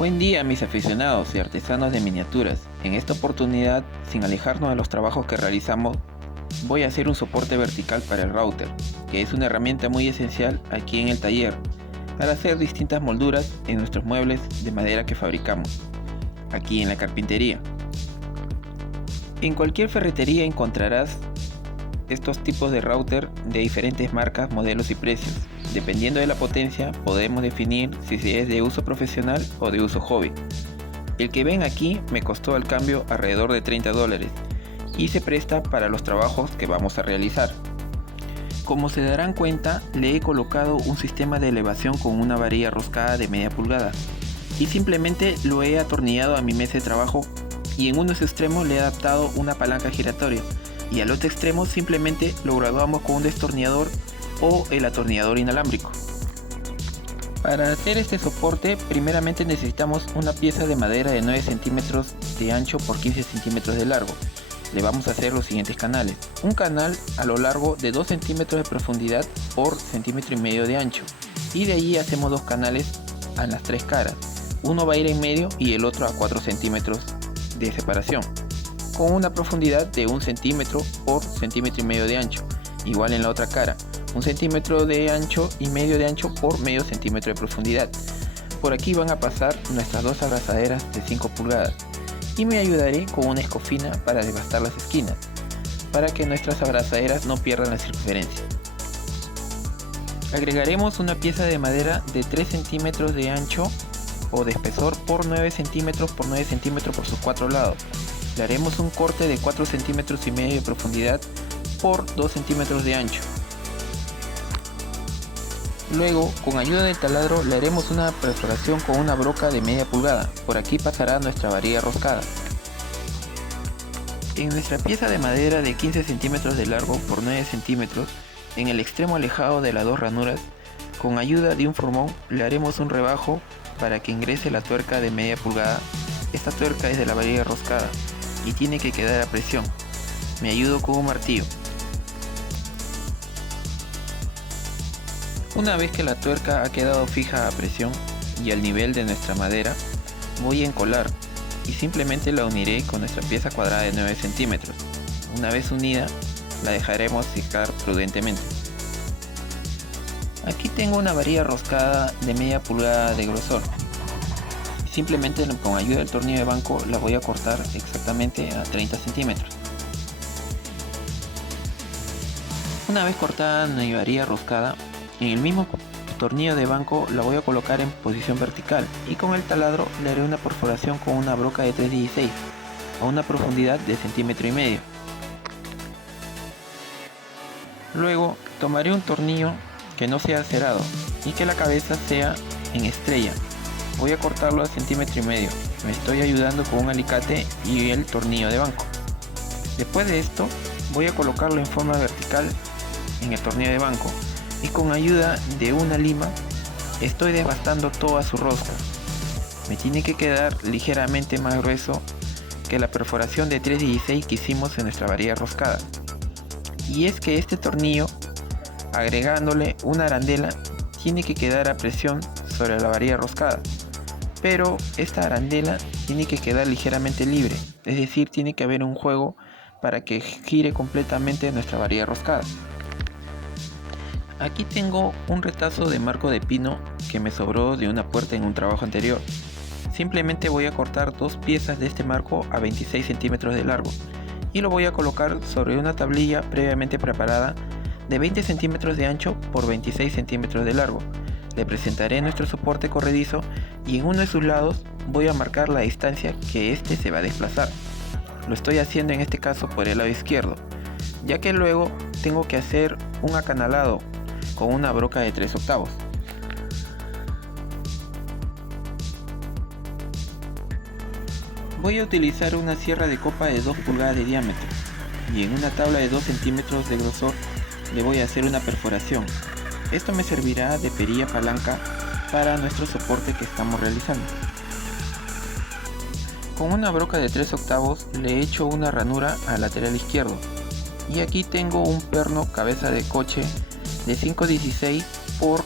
Buen día mis aficionados y artesanos de miniaturas. En esta oportunidad, sin alejarnos de los trabajos que realizamos, voy a hacer un soporte vertical para el router, que es una herramienta muy esencial aquí en el taller, para hacer distintas molduras en nuestros muebles de madera que fabricamos, aquí en la carpintería. En cualquier ferretería encontrarás estos tipos de router de diferentes marcas, modelos y precios. Dependiendo de la potencia, podemos definir si es de uso profesional o de uso hobby. El que ven aquí me costó al cambio alrededor de $30 y se presta para los trabajos que vamos a realizar. Como se darán cuenta, le he colocado un sistema de elevación con una varilla roscada de media pulgada y simplemente lo he atornillado a mi mesa de trabajo, y en unos extremos le he adaptado una palanca giratoria y al otro extremo simplemente lo graduamos con un destornillador o el atornillador inalámbrico. Para hacer este soporte, primeramente necesitamos una pieza de madera de 9 centímetros de ancho por 15 centímetros de largo. Le vamos a hacer los siguientes canales: un canal a lo largo de 2 centímetros de profundidad por 1,5 centímetros de ancho, y de allí hacemos dos canales a las tres caras. Uno va a ir en medio y el otro a 4 centímetros de separación, con una profundidad de 1 centímetro por 1,5 centímetros de ancho. Igual en la otra cara, 1,5 centímetros de ancho y medio de ancho por medio centímetro de profundidad. Por aquí van a pasar nuestras dos abrazaderas de 5 pulgadas y me ayudaré con una escofina para desbastar las esquinas, para que nuestras abrazaderas no pierdan la circunferencia. Agregaremos una pieza de madera de 3 centímetros de ancho o de espesor por 9 centímetros por 9 centímetros por sus 4 lados. Le haremos un corte de 4,5 centímetros de profundidad por 2 centímetros de ancho. Luego, con ayuda del taladro, le haremos una perforación con una broca de media pulgada. Por aquí pasará nuestra varilla roscada. En nuestra pieza de madera de 15 centímetros de largo por 9 centímetros, en el extremo alejado de las dos ranuras, con ayuda de un formón le haremos un rebajo para que ingrese la tuerca de media pulgada. Esta tuerca es de la varilla roscada y tiene que quedar a presión. Me ayudo con un martillo. Una vez que la tuerca ha quedado fija a presión y al nivel de nuestra madera, voy a encolar y simplemente la uniré con nuestra pieza cuadrada de 9 centímetros. Una vez unida, la dejaremos secar prudentemente. Aquí tengo una varilla roscada de media pulgada de grosor. Simplemente con ayuda del tornillo de banco la voy a cortar exactamente a 30 centímetros. Una vez cortada mi varilla roscada, en el mismo tornillo de banco la voy a colocar en posición vertical y con el taladro le haré una perforación con una broca de 3/16 a una profundidad de 1,5 centímetros. Luego tomaré un tornillo que no sea cerrado y que la cabeza sea en estrella. Voy a cortarlo a 1,5 centímetros. Me estoy ayudando con un alicate y el tornillo de banco. Después de esto, voy a colocarlo en forma vertical en el tornillo de banco y con ayuda de una lima estoy desbastando toda su rosca. Me tiene que quedar ligeramente más grueso que la perforación de 3/16 que hicimos en nuestra varilla roscada. Y es que este tornillo, agregándole una arandela, tiene que quedar a presión sobre la varilla roscada, pero esta arandela tiene que quedar ligeramente libre, es decir, tiene que haber un juego para que gire completamente nuestra varilla roscada. Aquí tengo un retazo de marco de pino que me sobró de una puerta en un trabajo anterior. Simplemente voy a cortar dos piezas de este marco a 26 centímetros de largo y lo voy a colocar sobre una tablilla previamente preparada de 20 centímetros de ancho por 26 centímetros de largo. Le presentaré nuestro soporte corredizo y en uno de sus lados voy a marcar la distancia que este se va a desplazar. Lo estoy haciendo en este caso por el lado izquierdo, ya que luego tengo que hacer un acanalado con una broca de 3/8. Voy a utilizar una sierra de copa de 2 pulgadas de diámetro y en una tabla de 2 centímetros de grosor le voy a hacer una perforación. Esto me servirá de perilla palanca para nuestro soporte que estamos realizando. Con una broca de 3/8 le he hecho una ranura al lateral izquierdo y aquí tengo un perno cabeza de coche de 5/16 por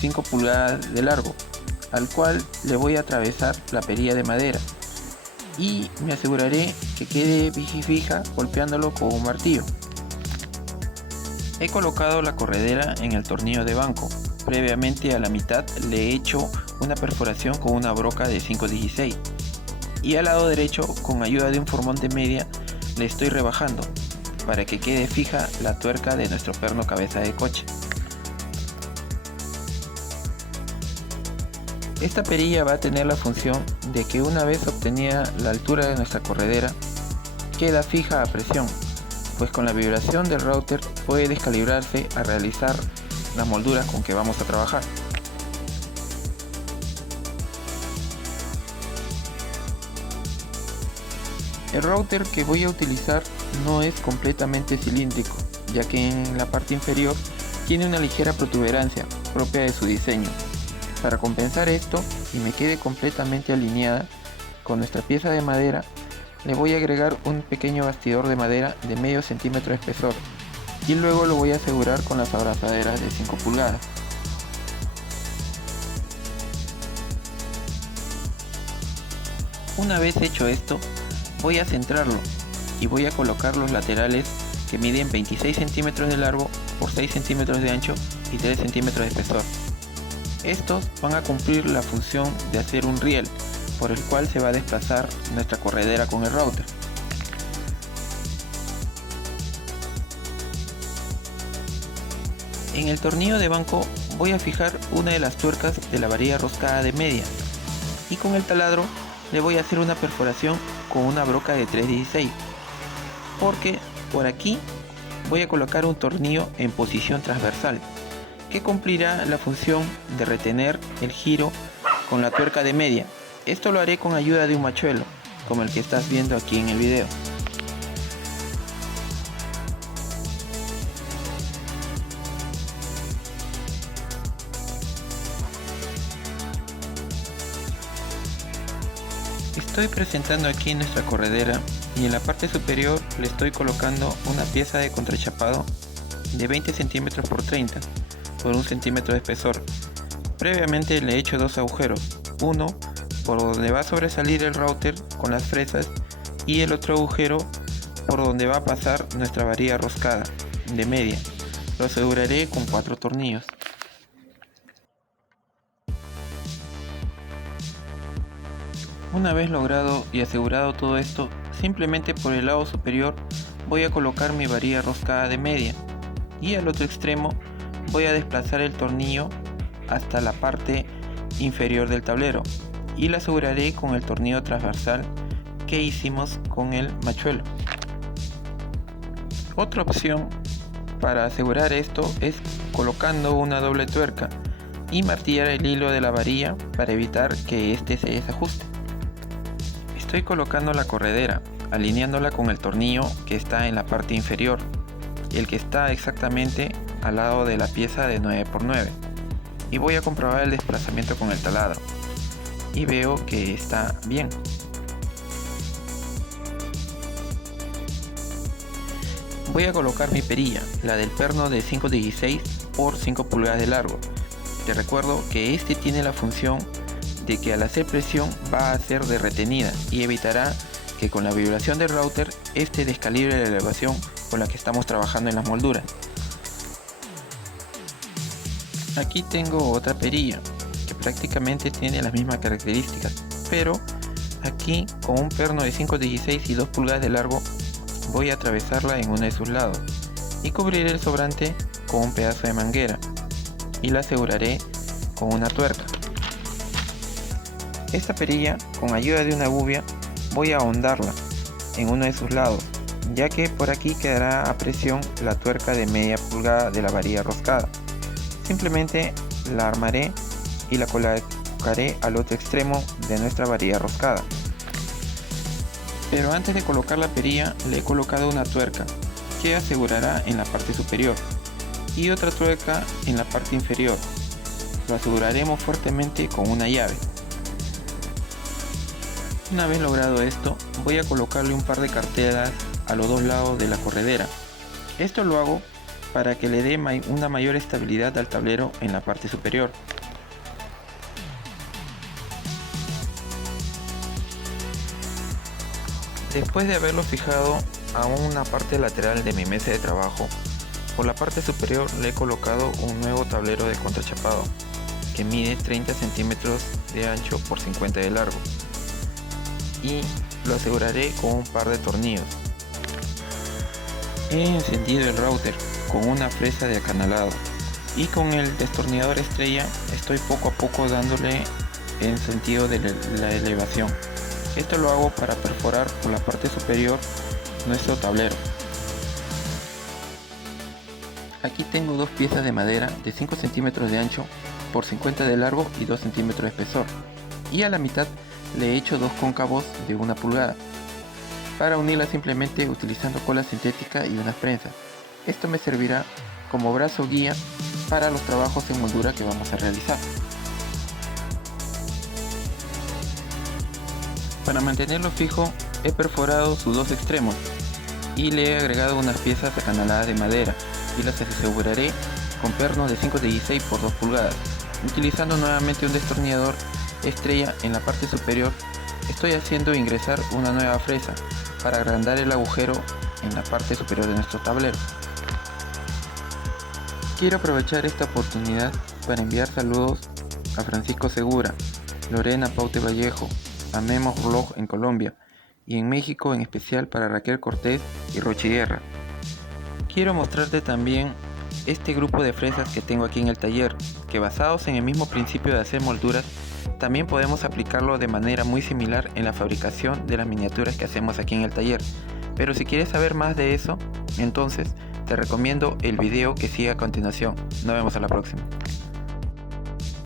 5 pulgadas de largo. al cual le voy a atravesar la perilla de madera y me aseguraré que quede fija golpeándolo con un martillo. He colocado la corredera en el tornillo de banco. Previamente a la mitad le he hecho una perforación con una broca de 5/16 y al lado derecho, con ayuda de un formón de media, le estoy rebajando para que quede fija la tuerca de nuestro perno cabeza de coche. Esta perilla va a tener la función de que una vez obtenida la altura de nuestra corredera, queda fija a presión, pues con la vibración del router puede descalibrarse a realizar las molduras con que vamos a trabajar. El router que voy a utilizar no es completamente cilíndrico, ya que en la parte inferior tiene una ligera protuberancia propia de su diseño. Para compensar esto y me quede completamente alineada con nuestra pieza de madera, le voy a agregar un pequeño bastidor de madera de medio centímetro de espesor y luego lo voy a asegurar con las abrazaderas de 5 pulgadas. Una vez hecho esto, voy a centrarlo y voy a colocar los laterales que miden 26 centímetros de largo por 6 centímetros de ancho y 3 centímetros de espesor. Estos van a cumplir la función de hacer un riel por el cual se va a desplazar nuestra corredera con el router. En el tornillo de banco voy a fijar una de las tuercas de la varilla roscada de media y con el taladro le voy a hacer una perforación con una broca de 3/16, porque por aquí voy a colocar un tornillo en posición transversal que cumplirá la función de retener el giro con la tuerca de media. Esto lo haré con ayuda de un machuelo, como el que estás viendo aquí en el video. Estoy presentando aquí nuestra corredera y en la parte superior le estoy colocando una pieza de contrachapado de 20 centímetros por 30 por 1 centímetro de espesor. Previamente le he hecho 2 agujeros, uno por donde va a sobresalir el router con las fresas y el otro agujero por donde va a pasar nuestra varilla roscada de media. Lo aseguraré con 4 tornillos. Una vez logrado y asegurado todo esto, simplemente por el lado superior voy a colocar mi varilla roscada de media y al otro extremo voy a desplazar el tornillo hasta la parte inferior del tablero y la aseguraré con el tornillo transversal que hicimos con el machuelo. Otra opción para asegurar esto es colocando una doble tuerca y martillar el hilo de la varilla para evitar que este se desajuste. Estoy colocando la corredera, alineándola con el tornillo que está en la parte inferior, el que está exactamente al lado de la pieza de 9×9, y voy a comprobar el desplazamiento con el taladro y veo que está bien. Voy a colocar mi perilla, la del perno de 5/16 por 5 pulgadas de largo. Te recuerdo que este tiene la función de que al hacer presión va a ser de retenida y evitará que con la vibración del router este descalibre la elevación con la que estamos trabajando en las molduras. Aquí tengo otra perilla que prácticamente tiene las mismas características, pero aquí con un perno de 5/16 y 2 pulgadas de largo voy a atravesarla en uno de sus lados y cubriré el sobrante con un pedazo de manguera y la aseguraré con una tuerca. Esta perilla, con ayuda de una gubia, voy a ahondarla en uno de sus lados, ya que por aquí quedará a presión la tuerca de media pulgada de la varilla roscada. Simplemente la armaré y la colocaré al otro extremo de nuestra varilla roscada. Pero antes de colocar la perilla le he colocado una tuerca que asegurará en la parte superior y otra tuerca en la parte inferior. Lo aseguraremos fuertemente con una llave. Una vez logrado esto, voy a colocarle un par de cartelas a los dos lados de la corredera. Esto lo hago para que le dé una mayor estabilidad al tablero en la parte superior. Después de haberlo fijado a una parte lateral de mi mesa de trabajo, por la parte superior le he colocado un nuevo tablero de contrachapado que mide 30 centímetros de ancho por 50 de largo y lo aseguraré con un par de tornillos. He encendido el router con una fresa de acanalado y con el destornillador estrella estoy poco a poco dándole en sentido de la elevación. Esto lo hago para perforar por la parte superior nuestro tablero. Aquí tengo dos piezas de madera de 5 centímetros de ancho por 50 de largo y 2 centímetros de espesor, y a la mitad le he hecho dos cóncavos de 1 pulgada para unirlas simplemente utilizando cola sintética y unas prensas. Esto me servirá como brazo guía para los trabajos en moldura que vamos a realizar. Para mantenerlo fijo he perforado sus dos extremos y le he agregado unas piezas acanaladas de madera y las aseguraré con pernos de 5/16 por 2 pulgadas. Utilizando nuevamente un destornillador estrella en la parte superior, estoy haciendo ingresar una nueva fresa para agrandar el agujero en la parte superior de nuestro tablero. Quiero aprovechar esta oportunidad para enviar saludos a Francisco Segura, Lorena Paute Vallejo, a Memo Blog en Colombia y en México, en especial para Raquel Cortés y Rochi Guerra. Quiero mostrarte también este grupo de fresas que tengo aquí en el taller, que basados en el mismo principio de hacer molduras, también podemos aplicarlo de manera muy similar en la fabricación de las miniaturas que hacemos aquí en el taller. Pero si quieres saber más de eso, entonces te recomiendo el video que sigue a continuación. Nos vemos a la próxima.